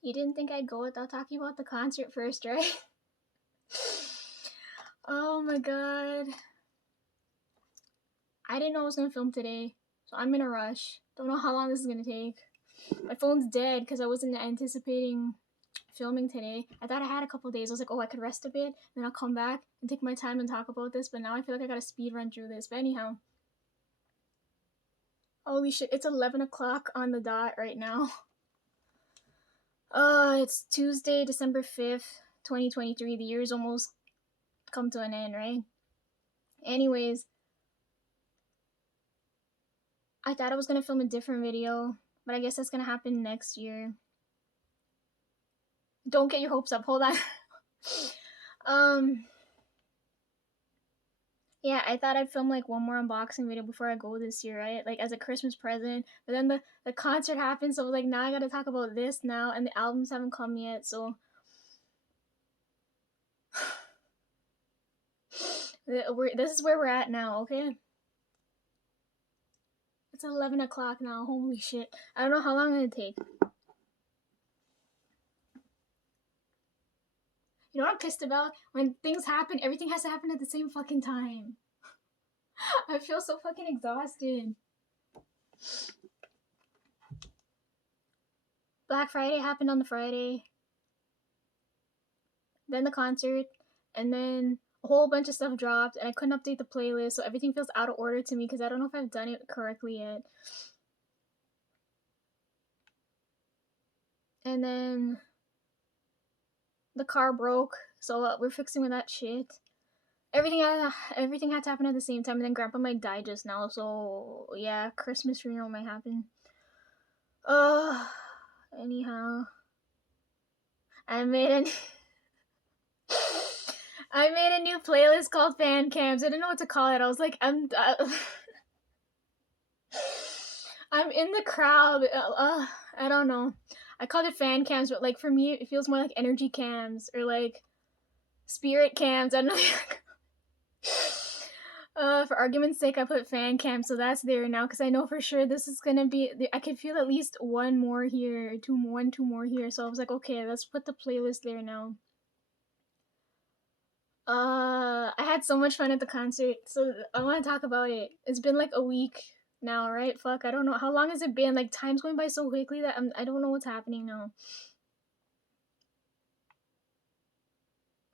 You didn't think I'd go without talking about the concert first, right? Oh my god. I didn't know I was gonna film today, so I'm in a rush. Don't know how long this is gonna take. My phone's dead because I wasn't anticipating filming today. I thought I had a couple days. I was like, oh, I could rest a bit, then I'll come back and take my time and talk about this. But now I feel like I gotta speed run through this. But anyhow, holy shit, it's 11 o'clock on the dot right now. It's Tuesday, December 5th, 2023. The year's almost come to an end, right? Anyways, I thought I was gonna film a different video, but I guess that's gonna happen next year. Don't get your hopes up. Hold on. Yeah, I thought I'd film like one more unboxing video before I go this year, right? Like as a Christmas present. But then the concert happened, so like now I gotta talk about this now, and the albums haven't come yet, so this is where we're at now, okay? It's 11 o'clock now. Holy shit! I don't know how long it'll take. You know what I'm pissed about? When things happen, everything has to happen at the same fucking time. I feel so fucking exhausted. Black Friday happened on the Friday. Then the concert, and then a whole bunch of stuff dropped, and I couldn't update the playlist, so everything feels out of order to me because I don't know if I've done it correctly yet. And then the car broke, so we're fixing with that shit. Everything had to happen at the same time, and then Grandpa might die just now, so yeah, Christmas funeral might happen. Anyhow, I made an I made a new playlist called Fan Cams. I didn't know what to call it. I was like, I'm in the crowd. I don't know. I called it Fan Cams, but like for me, it feels more like energy cams or like spirit cams. I don't know. For argument's sake, I put Fan Cam, so that's there now because I know for sure this is gonna be. I could feel at least one more here, two more here. So I was like, okay, let's put the playlist there now. I had so much fun at the concert, so I want to talk about it. It's been like a week now, right? Fuck, I don't know how long has it been. Like time's going by so quickly that I don't know what's happening now.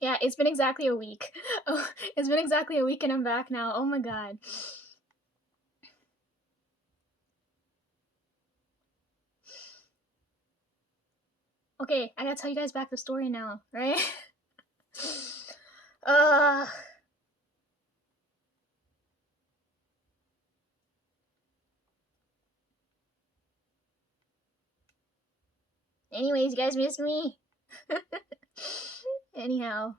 Yeah, it's been exactly a week. Oh, it's been exactly a week and I'm back now. Oh my god. Okay, I gotta tell you guys back the story now, right? uh Anyways, you guys missed me. Anyhow,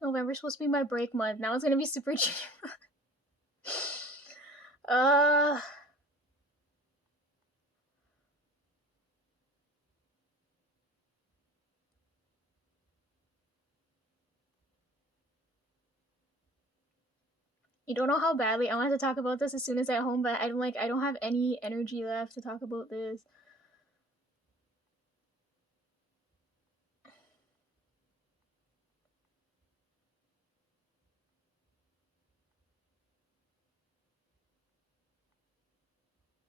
November's supposed to be my break month. Now it's gonna be Super Junior. You don't know how badly I wanted to talk about this as soon as I home, but I'm like, I don't have any energy left to talk about this.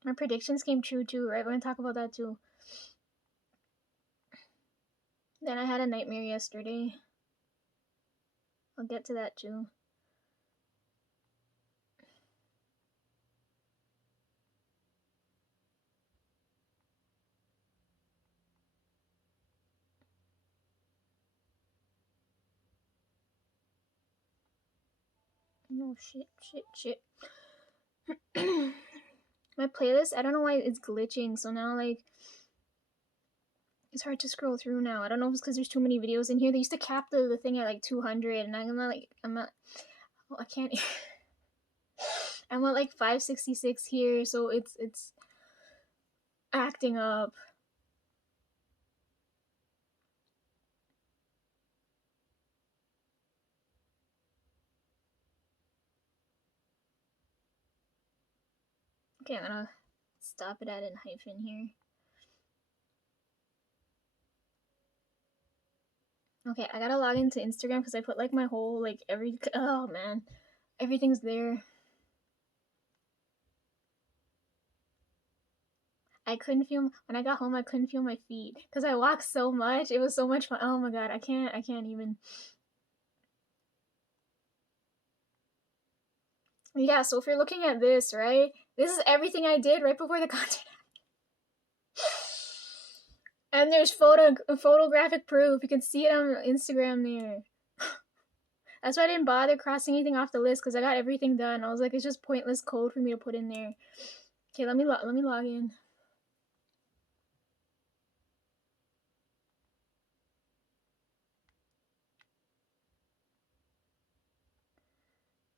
My predictions came true too, right? We're gonna talk about that too. Then I had a nightmare yesterday. I'll get to that too. Oh shit. My playlist, I don't know why it's glitching, so now like it's hard to scroll through now. I don't know if it's because there's too many videos in here. They used to cap the thing at like 200, and I'm not. Oh, I can't. I'm at like 566 here, so it's acting up. Okay, I'm gonna stop it at an hyphen here. Okay, I gotta log into Instagram because I put like my whole like oh man, everything's there. I couldn't feel when I got home. I couldn't feel my feet because I walked so much. It was so much fun. Oh my god, I can't even. Yeah, so if you're looking at this, right, this is everything I did right before the concert. And there's photographic proof. You can see it on Instagram there. That's why I didn't bother crossing anything off the list because I got everything done. I was like, it's just pointless code for me to put in there. Okay, let me log in.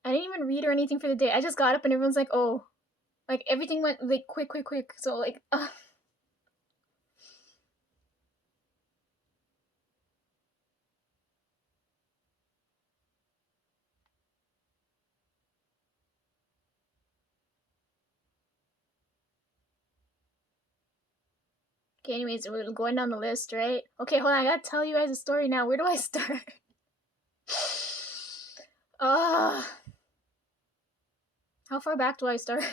I didn't even read or anything for the day. I just got up and everyone's like, oh, like everything went like quick. So like, Okay, anyways, we're going down the list, right? Okay, hold on. I gotta tell you guys a story now. Where do I start? uh, how far back do I start?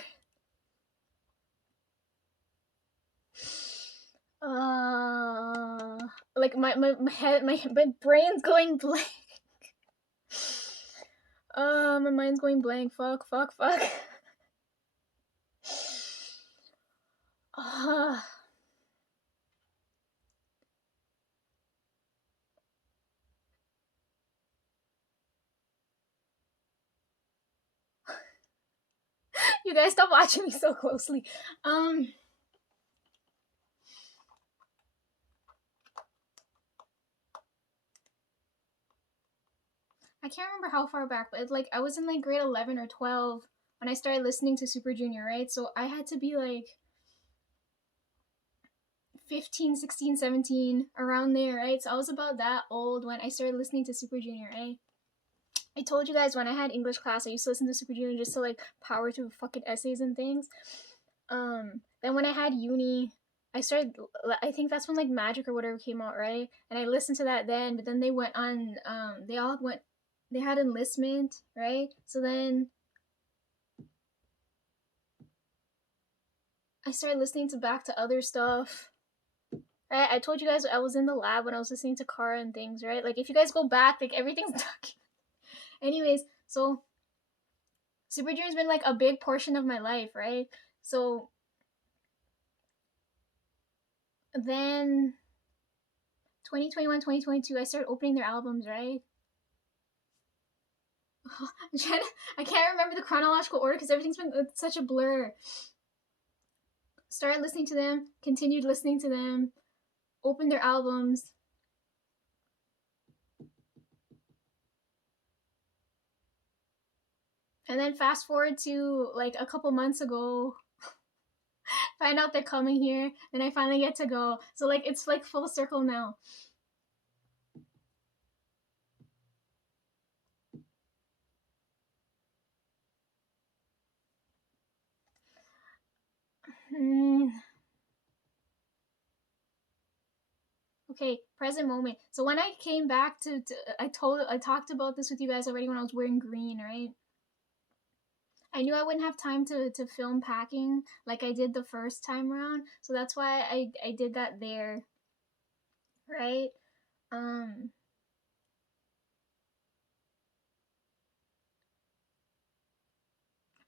Uh, like my head, my brain's going blank. My mind's going blank. Fuck. Uh, you guys stop watching me so closely. I can't remember how far back, but it's like I was in like grade 11 or 12 when I started listening to Super Junior, right? So I had to be like 15, 16, 17, around there, right? So I was about that old when I started listening to Super Junior, right? I told you guys when I had English class, I used to listen to Super Junior just to like power through fucking essays and things. Then when I had uni, I started. I think that's when like Magic or whatever came out, right? And I listened to that then, but then they went on. They all went. They had enlistment, right? So then I started listening to back to other stuff. Right? I told you guys I was in the lab when I was listening to Kara and things, right? Like if you guys go back, like everything's done. Anyways, so Super Junior's been like a big portion of my life, right? So then 2021, 2022, I started opening their albums, right? I can't remember the chronological order because everything's been such a blur. Started listening to them, continued listening to them, opened their albums. And then fast forward to like a couple months ago, find out they're coming here, then I finally get to go. So like it's like full circle now. Okay, present moment. So when I came back to I talked about this with you guys already when I was wearing green, right? I knew I wouldn't have time to film packing like I did the first time around, so that's why I did that there, right? Um,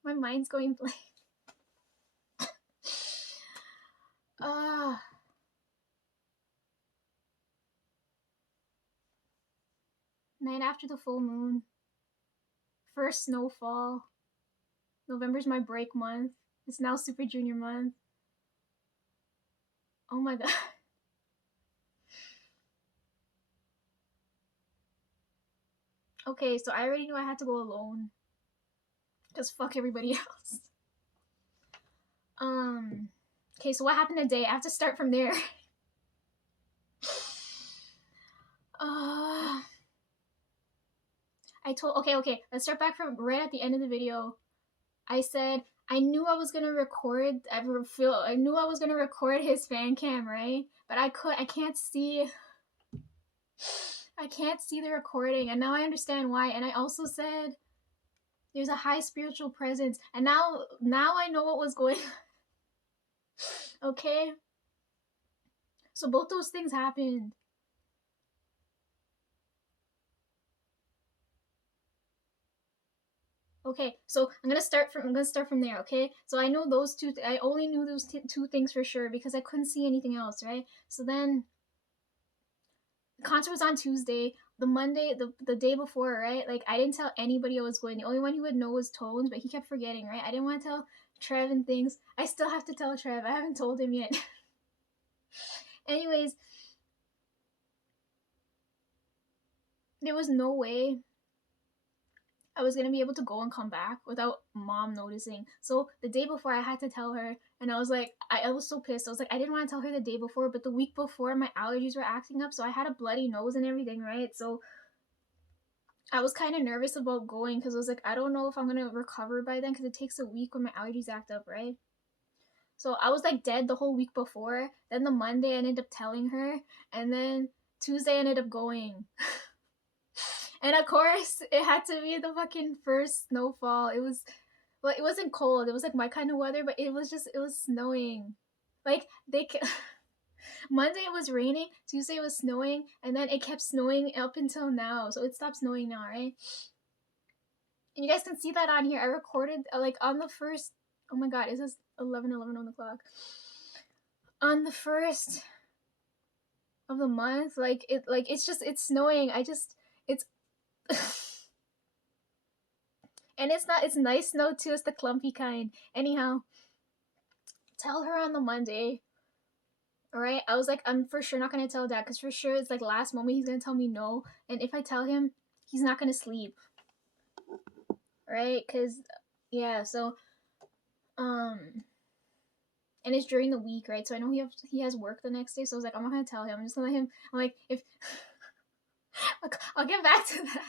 my mind's going blank. Ah, night after the full moon, first snowfall. November's my break month. It's now Super Junior month. Oh my god. Okay, so I already knew I had to go alone. Just fuck everybody else. Okay, so what happened today? I have to start from there. I told okay, let's start back from right at the end of the video. I said I knew I was gonna record. I knew I was gonna record his fan cam, right? But I can't see. I can't see the recording, and now I understand why. And I also said there's a high spiritual presence, and now I know what was going on. Okay? So both those things happened. Okay, so I'm gonna start from there. Okay, so I know those two. I only knew those two things for sure because I couldn't see anything else, right? So then the concert was on Tuesday. The Monday, the day before, right? Like I didn't tell anybody I was going. The only one who would know was Tones, but he kept forgetting, right? I didn't want to tell Trev and things. I still have to tell Trev. I haven't told him yet. Anyways, there was no way I was gonna be able to go and come back without mom noticing. So the day before, I had to tell her, and I was like, I was so pissed. I was like, I didn't want to tell her the day before, but the week before, my allergies were acting up, so I had a bloody nose and everything, right? So I was kind of nervous about going because I was like, I don't know if I'm gonna recover by then because it takes a week when my allergies act up, right? So I was like dead the whole week before. Then the Monday, I ended up telling her, and then Tuesday, I ended up going. And of course, it had to be the fucking first snowfall. It was, well, it wasn't cold. It was like my kind of weather, but it was snowing. Like Monday it was raining, Tuesday it was snowing, and then it kept snowing up until now. So it stopped snowing now, right? And you guys can see that on here. I recorded like on the first. Oh my god, is this 11:11 on the clock? On the first of the month, it's snowing. It's and it's nice snow too. It's the clumpy kind. Anyhow, tell her on the Monday. All right, I was like, I'm for sure not gonna tell Dad because for sure it's like last moment he's gonna tell me no, and if I tell him, he's not gonna sleep. Right? Because yeah, so and it's during the week, right? So I know he has work the next day, so I was like, I'm not gonna tell him. I'm just gonna let him. I'm like, if I'll get back to that.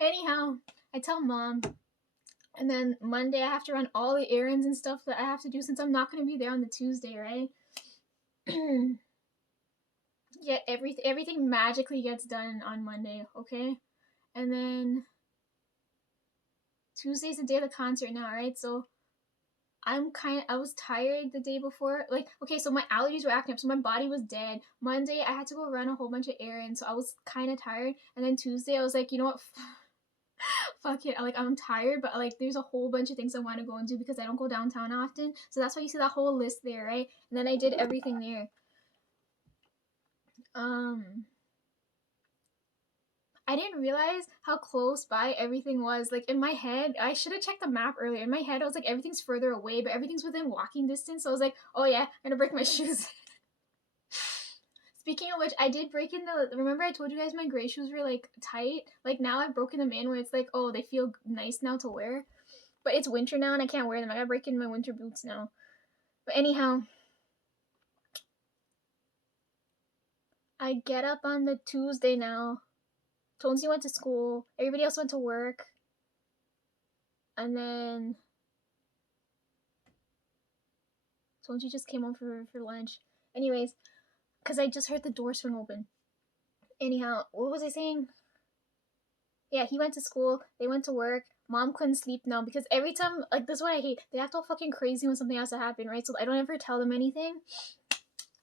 Anyhow, I tell mom, and then Monday I have to run all the errands and stuff that I have to do since I'm not gonna be there on the Tuesday, right? Yeah, everything magically gets done on Monday, okay? And then Tuesday's the day of the concert now, right? So I was tired the day before. Like, okay, so my allergies were acting up, so my body was dead. Monday, I had to go run a whole bunch of errands, so I was kind of tired. And then Tuesday, I was like, you know what? Fuck it. Like, I'm tired, but like, there's a whole bunch of things I want to go and do because I don't go downtown often. So that's why you see that whole list there, right? And then I did everything there. I didn't realize how close by everything was. Like in my head, I should have checked the map earlier. In my head, I was like, everything's further away, but everything's within walking distance. So I was like, oh yeah, I'm gonna break my shoes. Speaking of which, I did break in remember I told you guys my gray shoes were like tight? Like now I've broken them in where it's like, oh, they feel nice now to wear. But it's winter now and I can't wear them. I gotta break in my winter boots now. But anyhow, I get up on the Tuesday now. Tonesy went to school. Everybody else went to work. And then Tonesy just came home for lunch. Anyways, because I just heard the door swing open. Anyhow, what was I saying? Yeah, he went to school. They went to work. Mom couldn't sleep now because every time, like, this is what I hate. They act all fucking crazy when something has to happen, right? So I don't ever tell them anything.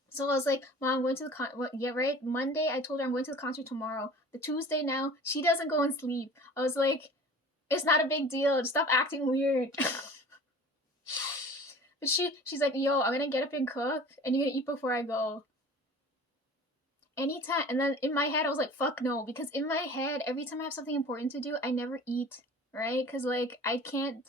So I was like, Mom, I'm going to the yeah, right? Monday, I told her I'm going to the concert tomorrow. The Tuesday now, she doesn't go and sleep. I was like, it's not a big deal. Just stop acting weird. But she's like, yo, I'm gonna get up and cook, and you're gonna eat before I go. Anytime. And then in my head, I was like, fuck no. Because in my head, every time I have something important to do, I never eat, right? Because, like, I can't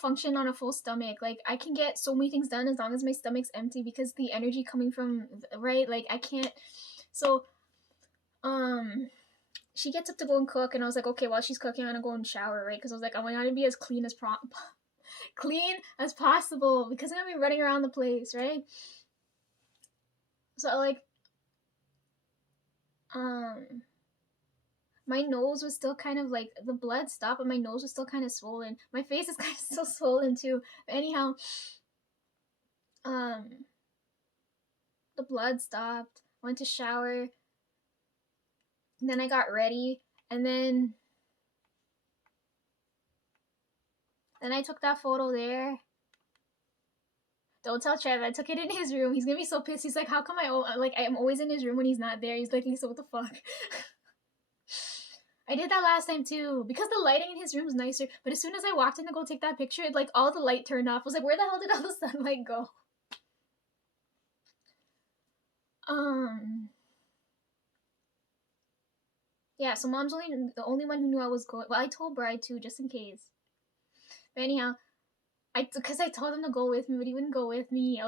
function on a full stomach. Like, I can get so many things done as long as my stomach's empty because the energy coming from, right? Like, I can't. So, she gets up to go and cook, and I was like, okay, while she's cooking, I'm gonna go and shower, right? Because I was like, I want to be as clean as possible because I'm gonna be running around the place, right? So, like, my nose was still kind of like the blood stopped, but my nose was still kind of swollen. My face is kind of still swollen too. But anyhow, the blood stopped. Went to shower. then I got ready, and then I took that photo there. Don't tell Trev, I took it in his room. He's gonna be so pissed. He's like, how come I'm always in his room when he's not there? He's like, Lisa, what the fuck? I did that last time too, because the lighting in his room is nicer. But as soon as I walked in to go take that picture, like all the light turned off. I was like, where the hell did all the sunlight go? Yeah, so mom's the only one who knew I was going. Well, I told Bride too, just in case. But anyhow, because I told him to go with me, but he wouldn't go with me.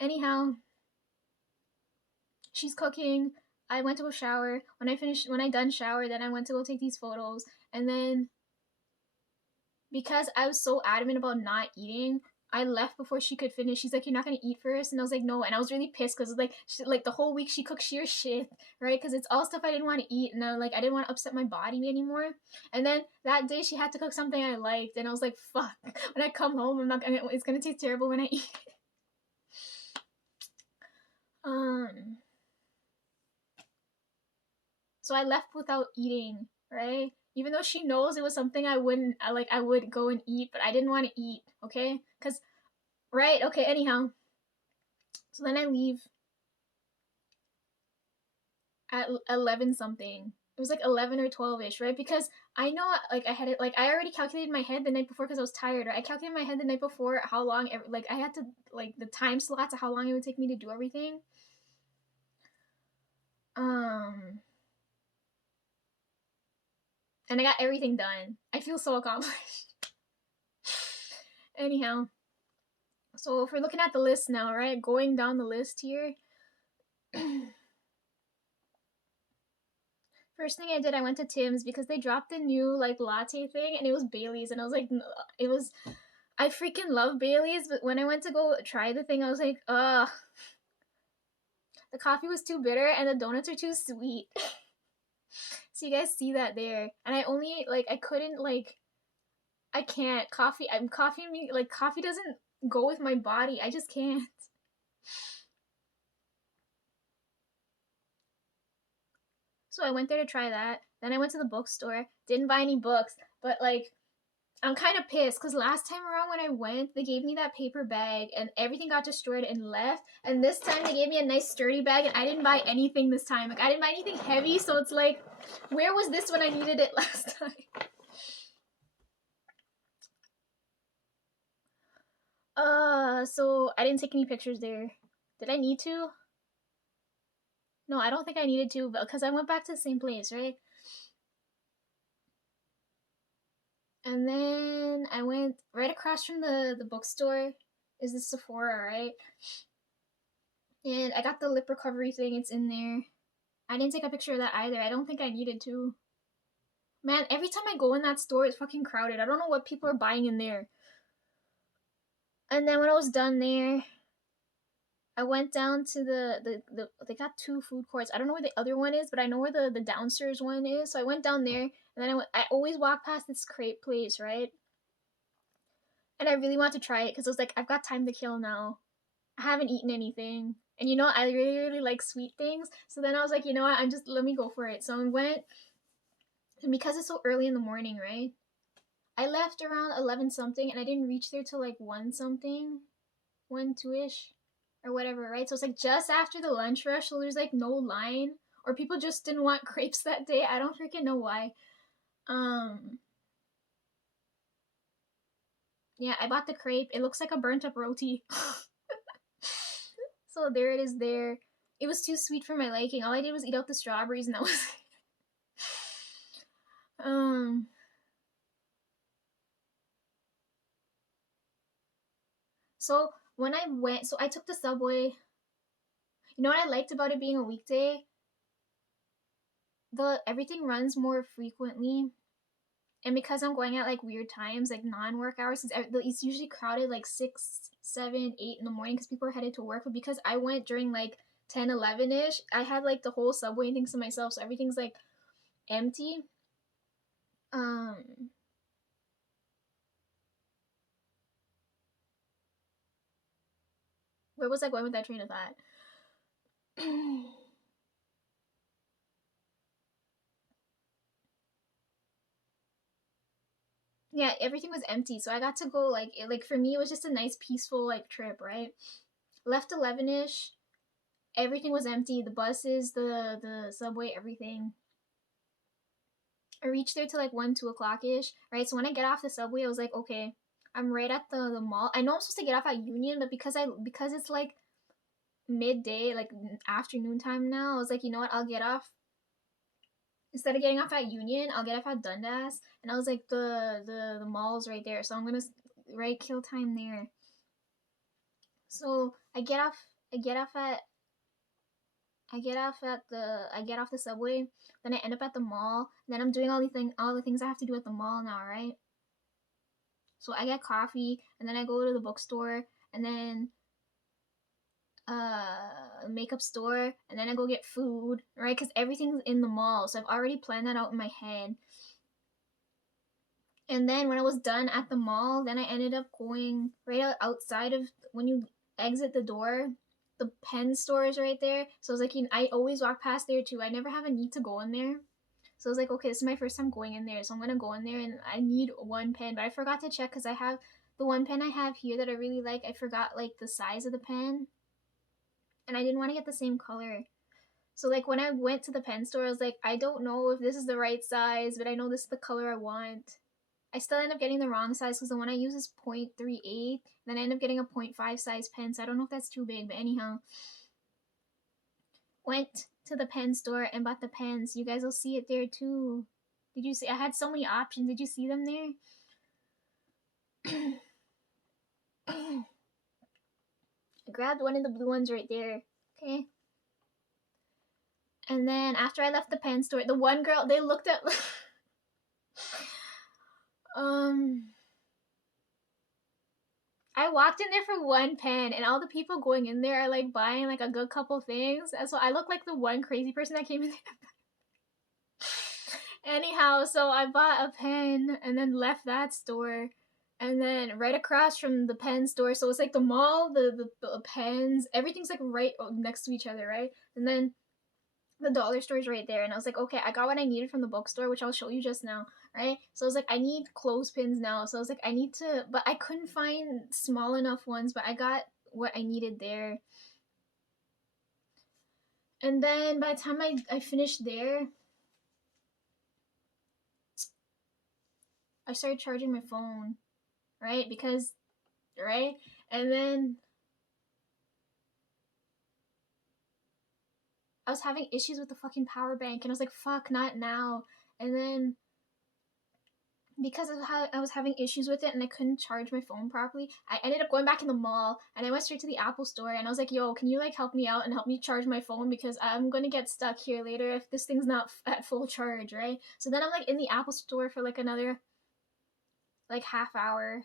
Anyhow, she's cooking. I went to go shower. When I done shower, then I went to go take these photos. And then, because I was so adamant about not eating, I left before she could finish. She's like, "You're not gonna eat first?" And I was like, "No." And I was really pissed because like the whole week she cooked sheer shit, right? Because it's all stuff I didn't want to eat, and I didn't want to upset my body anymore. And then that day she had to cook something I liked, and I was like, "Fuck!" When I come home, it's gonna taste terrible when I eat it. So I left without eating, right? Even though she knows it was something I would go and eat, but I didn't want to eat, okay? Cause, right? Okay. Anyhow, so then I leave at 11 something. It was like 11 or 12ish, right? Because I know, like, I had it, like, I already calculated in my head the night before because I was tired, right? I calculated in my head the night before how long, like, I had to, like, the time slots of how long it would take me to do everything. And I got everything done. I feel so accomplished. Anyhow, so if we're looking at the list now, right? Going down the list here. First thing I did, I went to Tim's because they dropped the new like latte thing, and it was Bailey's, and I was like, I freaking love Bailey's, but when I went to go try the thing, I was like, ugh, the coffee was too bitter and the donuts are too sweet. So you guys see that there, and I only I couldn't I can't coffee. Coffee doesn't go with my body. I just can't. So I went there to try that. Then I went to the bookstore. Didn't buy any books, but I'm kind of pissed because last time around when I went, they gave me that paper bag and everything got destroyed and left. And this time they gave me a nice sturdy bag and I didn't buy anything this time. Like, I didn't buy anything heavy, so it's like, where was this when I needed it last time? So I didn't take any pictures there. Did I need to? No, I don't think I needed to, because I went back to the same place, right? And then I went right across from the bookstore is the Sephora, right? And I got the lip recovery thing, it's in there. I didn't take a picture of that either. I don't think I needed to. Man, every time I go in that store, it's fucking crowded. I don't know what people are buying in there. And then when I was done there, I went down to they got two food courts. I don't know where the other one is, but I know where the downstairs one is. So I went down there, and then I always walk past this crepe place, right? And I really want to try it because I was like, I've got time to kill now. I haven't eaten anything. And you know, I really, really like sweet things. So then I was like, you know what, let me go for it. So I went, and because it's so early in the morning, right? I left around 11 something and I didn't reach there till like 1 something, 1, 2ish, or whatever, right? So it's like just after the lunch rush, so there's like no line, or people just didn't want crepes that day. I don't freaking know why. Yeah, I bought the crepe. It looks like a burnt up roti. So there it is there. It was too sweet for my liking. All I did was eat out the strawberries and that was So when I took the subway. You know what I liked about it being a weekday? Everything runs more frequently. And because I'm going at like weird times, like non-work hours, it's usually crowded like 6, 7, 8 in the morning because people are headed to work. But because I went during like 10, 11ish, I had like the whole subway and things to myself, so everything's like empty. Where was I going with that train of thought? yeah, everything was empty. So I got to go like for me it was just a nice peaceful like trip, right? Left 11ish. Everything was empty. The buses, the subway, everything. I reached there to like 1, 2 o'clock ish, right? So when I get off the subway, I was like, okay, I'm right at the mall. I know I'm supposed to get off at Union, but because it's like midday, like afternoon time now, I was like, you know what? I'll get off instead of getting off at Union, I'll get off at Dundas. And I was like, the mall's right there, so I'm gonna right kill time there. So I get off. I get off at. I get off the subway. Then I end up at the mall. Then I'm doing all the things I have to do at the mall now, right? So I get coffee, and then I go to the bookstore, and then makeup store, and then I go get food, right? Because everything's in the mall, so I've already planned that out in my head. And then when I was done at the mall, then I ended up going right outside of when you exit the door. The pen store is right there, so I was like, I always walk past there too. I never have a need to go in there. So I was like, okay, this is my first time going in there, so I'm gonna go in there and I need one pen, but I forgot to check because I have the one pen I have here that I really like. I forgot like the size of the pen, and I didn't want to get the same color. So like when I went to the pen store, I was like, I don't know if this is the right size, but I know this is the color I want. I still end up getting the wrong size because the one I use is 0.38. Then I end up getting a 0.5 size pen, so I don't know if that's too big, but anyhow. Went to the pen store and bought the pens. You guys will see it there too. Did you see? I had so many options. Did you see them there? I grabbed one of the blue ones right there. Okay. And then after I left the pen store, the one girl, they looked at I walked in there for one pen, and all the people going in there are like buying like a good couple things. And so I look like the one crazy person that came in there. Anyhow, so I bought a pen and then left that store. And then right across from the pen store, so it's like the mall, the pens, everything's like right next to each other, right? And then the dollar store is right there. And I was like, okay, I got what I needed from the bookstore, which I'll show you just now, right? So I was like, I need clothespins now. So I was like, I need to, but I couldn't find small enough ones, but I got what I needed there. And then by the time I finished there, I started charging my phone, right? Because, right? And then I was having issues with the fucking power bank, and I was like, fuck, not now. And then because of how I was having issues with it and I couldn't charge my phone properly, I ended up going back in the mall and I went straight to the Apple store and I was like, yo, can you like help me out and help me charge my phone because I'm gonna get stuck here later if this thing's not at full charge, right? So then I'm like in the Apple store for like another like half hour.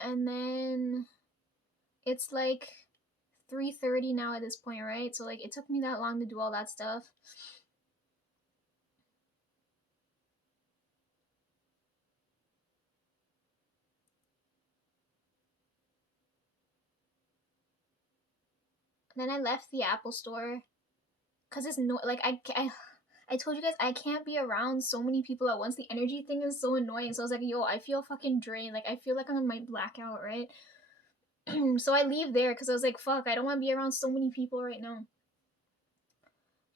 And then it's like 3:30 now at this point, right? So like it took me that long to do all that stuff. And then I left the Apple store because it's no like I told you guys I can't be around so many people at once. The energy thing is so annoying. So I was like, yo, I feel fucking drained. Like I feel like I'm in my blackout, right? So I leave there because I was like, fuck, I don't want to be around so many people right now.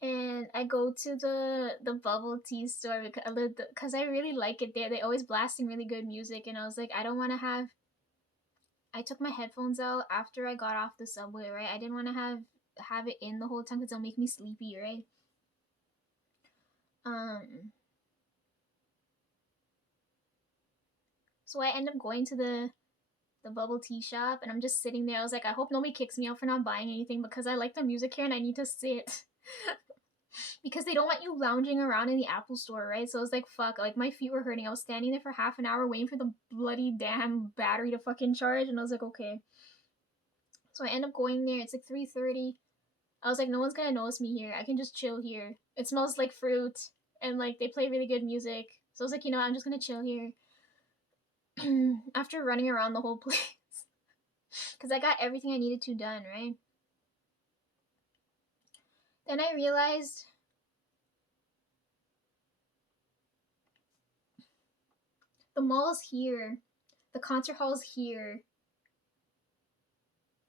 And I go to the bubble tea store because I really like it there. They always blasting really good music, and I was like, I don't want to have. I took my headphones out after I got off the subway, right? I didn't want to have it in the whole time because it'll make me sleepy, right? Um, so I end up going to the bubble tea shop and I'm just sitting there. I was like, I hope nobody kicks me out for not buying anything because I like the music here and I need to sit. Because they don't want you lounging around in the Apple store, right? So I was like, fuck, like my feet were hurting. I was standing there for half an hour waiting for the bloody damn battery to fucking charge and I was like, okay. So I end up going there. It's like 3:30. I was like, no one's gonna notice me here. I can just chill here. It smells like fruit and like they play really good music. So I was like, you know, I'm just gonna chill here. After running around the whole place. Because I got everything I needed to done, right? Then I realized the mall's here, the concert hall's here,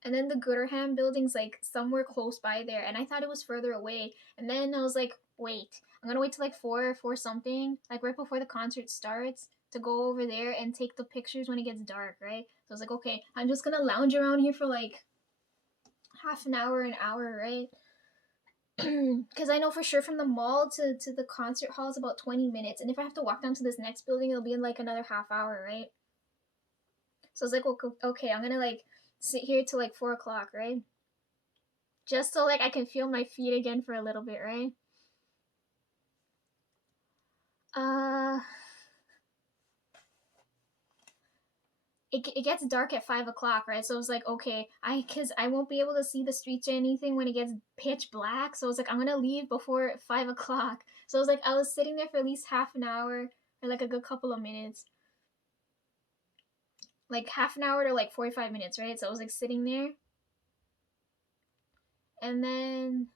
and then the Gooderham building's like somewhere close by there, and I thought it was further away. And then I was like, wait, I'm gonna wait till like four something, like right before the concert starts, to go over there and take the pictures when it gets dark, right? So I was like, okay, I'm just gonna lounge around here for like half an hour, right? Because I know for sure from the mall to the concert hall is about 20 minutes, and if I have to walk down to this next building, it'll be in like another half hour, right? So I was like, okay, I'm gonna like sit here till like 4 o'clock, right? Just so like I can feel my feet again for a little bit, right? Uh, it gets dark at 5 o'clock, right? So I was like, okay, cause I won't be able to see the streets or anything when it gets pitch black. So I was like, I'm gonna leave before 5 o'clock. So I was like, I was sitting there for at least half an hour or like a good couple of minutes, like half an hour to like 45 minutes, right? So I was like sitting there, and then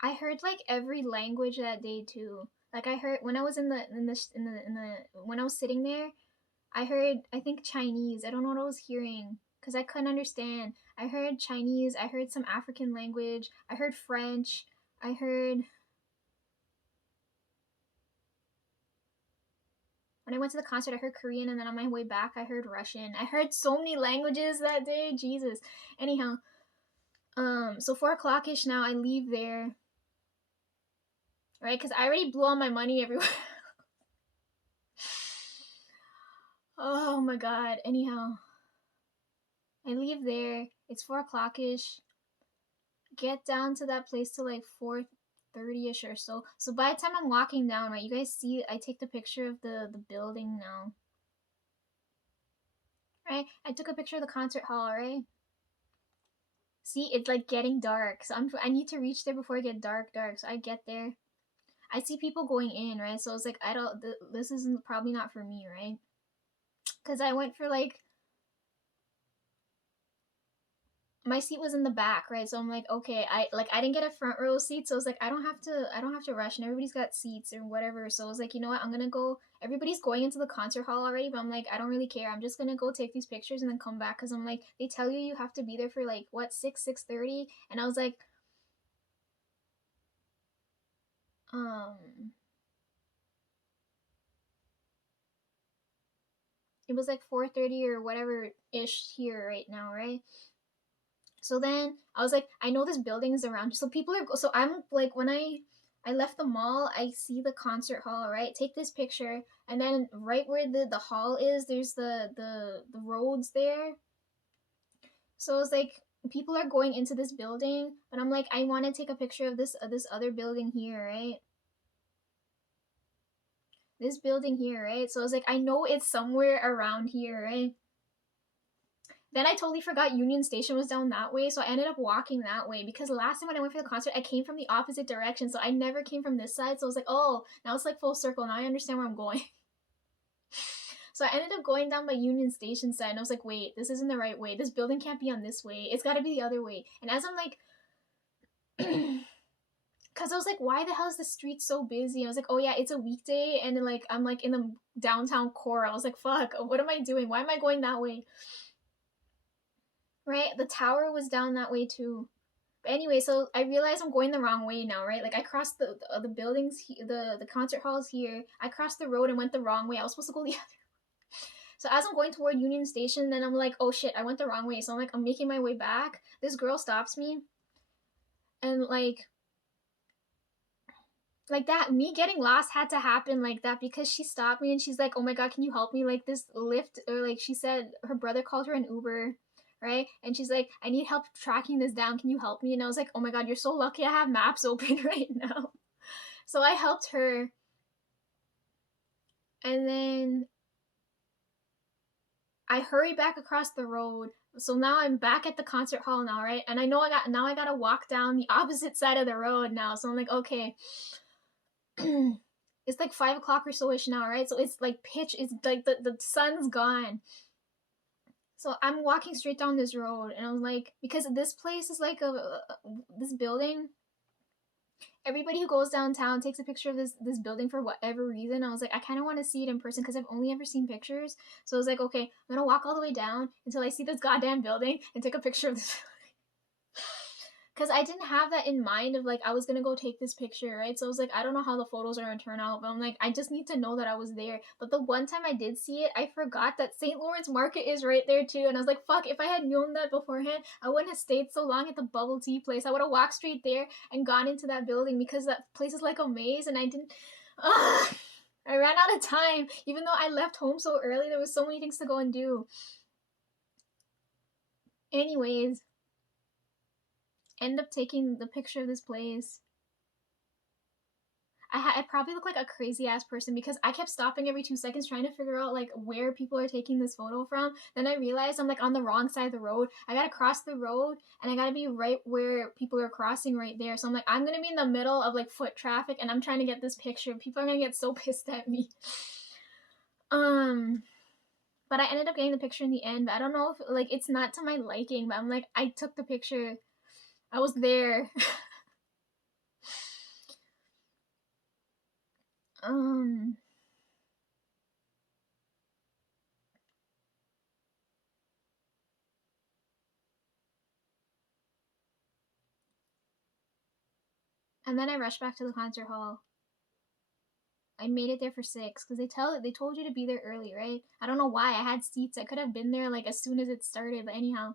I heard like every language that day too. Like I heard when I was in the when I was sitting there, I heard, I think, Chinese. I don't know what I was hearing because I couldn't understand. I heard Chinese. I heard some African language. I heard French. I heard, when I went to the concert, I heard Korean, and then on my way back, I heard Russian. I heard so many languages that day. Jesus. Anyhow, so 4 o'clock ish now, I leave there, right? Because I already blew all my money everywhere. Oh my god. Anyhow, I leave there. It's 4 o'clock ish. Get down to that place to like 4:30ish or so. So by the time I'm walking down, right, you guys see I take the picture of the building now. Right? I took a picture of the concert hall, right? See, it's like getting dark. So I need to reach there before it get dark. So I get there. I see people going in, right? So it's like I don't this isn't probably not for me, right? Cuz I went for like, my seat was in the back, right? So I'm like, okay, I didn't get a front row seat, so I was like, I don't have to rush, and everybody's got seats or whatever. So I was like, you know what, I'm gonna go. Everybody's going into the concert hall already, but I'm like, I don't really care. I'm just gonna go take these pictures and then come back, because I'm like, they tell you have to be there for like what, 6:30, and I was like, um, it was like 4:30 or whatever ish here right now, right? So then I was like, I know this building is around. So people are, so I'm like, when I left the mall, I see the concert hall, right? Take this picture, and then right where the hall is, there's the roads there. So I was like, people are going into this building, but I'm like, I want to take a picture of this other building here, right? This building here, right? So I was like, I know it's somewhere around here, right? Then I totally forgot Union Station was down that way, so I ended up walking that way, because last time when I went for the concert, I came from the opposite direction, so I never came from this side. So I was like, oh, now it's like full circle. Now I understand where I'm going. So I ended up going down by Union Station side, and I was like, wait, this isn't the right way. This building can't be on this way. It's got to be the other way. And as I'm like, because I was like, why the hell is the street so busy? I was like, oh yeah, it's a weekday, and then like I'm like in the downtown core. I was like, fuck, what am I doing? Why am I going that way? Right? The tower was down that way too. But anyway, so I realize I'm going the wrong way now, right? Like I crossed the buildings, the concert halls here. I crossed the road and went the wrong way. I was supposed to go the other. So as I'm going toward Union Station, then I'm like, oh shit, I went the wrong way. So I'm like, I'm making my way back. This girl stops me, and like that, me getting lost had to happen like that, because she stopped me and she's like, oh my god, can you help me, like this lift, or like she said her brother called her an Uber, right? And she's like, I need help tracking this down, can you help me? And I was like, oh my god, you're so lucky I have maps open right now. So I helped her, and then I hurry back across the road. So now I'm back at the concert hall now, right? And I know I gotta walk down the opposite side of the road now. So I'm like, okay. It's like 5 o'clock or so ish now, right? So it's like pitch. It's like the sun's gone. So I'm walking straight down this road, and I was like, because this place is like this building. everybody who goes downtown takes a picture of this building for whatever reason. I was like, I kind of want to see it in person because I've only ever seen pictures. So I was like, okay, I'm gonna walk all the way down until I see this goddamn building and take a picture of this. Because I didn't have that in mind of like I was gonna go take this picture, right? So I was like, I don't know how the photos are gonna turn out, but I'm like, I just need to know that I was there. But the one time I did see it, I forgot that St. Lawrence Market is right there too, and I was like, fuck, if I had known that beforehand, I wouldn't have stayed so long at the bubble tea place. I would have walked straight there and gone into that building because that place is like a maze, and I didn't. Ugh, I ran out of time, even though I left home so early. There was so many things to go and do. Anyways, end up taking the picture of this place. I probably look like a crazy ass person because I kept stopping every 2 seconds trying to figure out like where people are taking this photo from. Then I realized I'm like on the wrong side of the road. I gotta cross the road and I gotta be right where people are crossing right there. So I'm like, I'm gonna be in the middle of like foot traffic and I'm trying to get this picture. People are gonna get so pissed at me. But I ended up getting the picture in the end. But I don't know if like it's not to my liking, but I'm like, I took the picture. I was there. And then I rushed back to the concert hall. I made it there for 6 because they told you to be there early, right? I don't know why. I had seats. I could have been there like as soon as it started, but anyhow.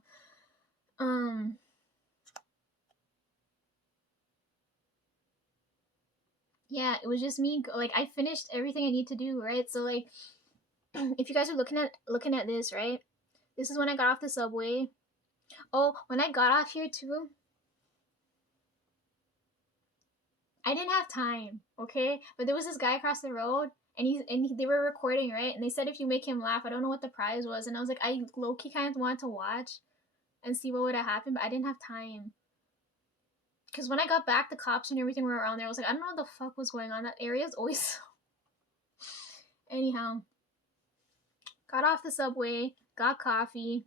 Yeah, it was just me. Like I finished everything I need to do, right? So like, if you guys are looking at this, right? This is when I got off the subway. Oh, when I got off here too, I didn't have time, okay? But there was this guy across the road, and they were recording, right? And they said if you make him laugh, I don't know what the prize was, and I was like, I low key kind of wanted to watch and see what would have happened, but I didn't have time. Because when I got back, the cops and everything were around there. I was like, I don't know what the fuck was going on. That area is always so. Anyhow, got off the subway, got coffee.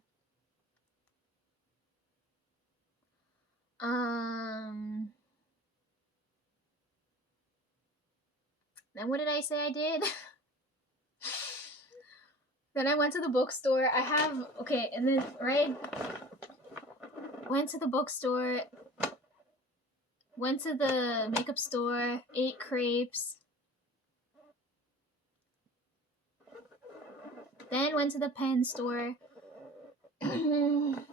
Then what did I say I did? Then I went to the bookstore. And then, right? Went to the bookstore, went to the makeup store, ate crepes. Then went to the pen store. Then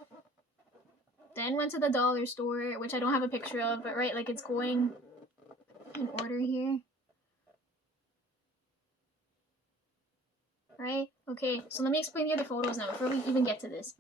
went to the dollar store, which I don't have a picture of, but right, like it's going in order here. Right? Okay, so let me explain the other photos now before we even get to this.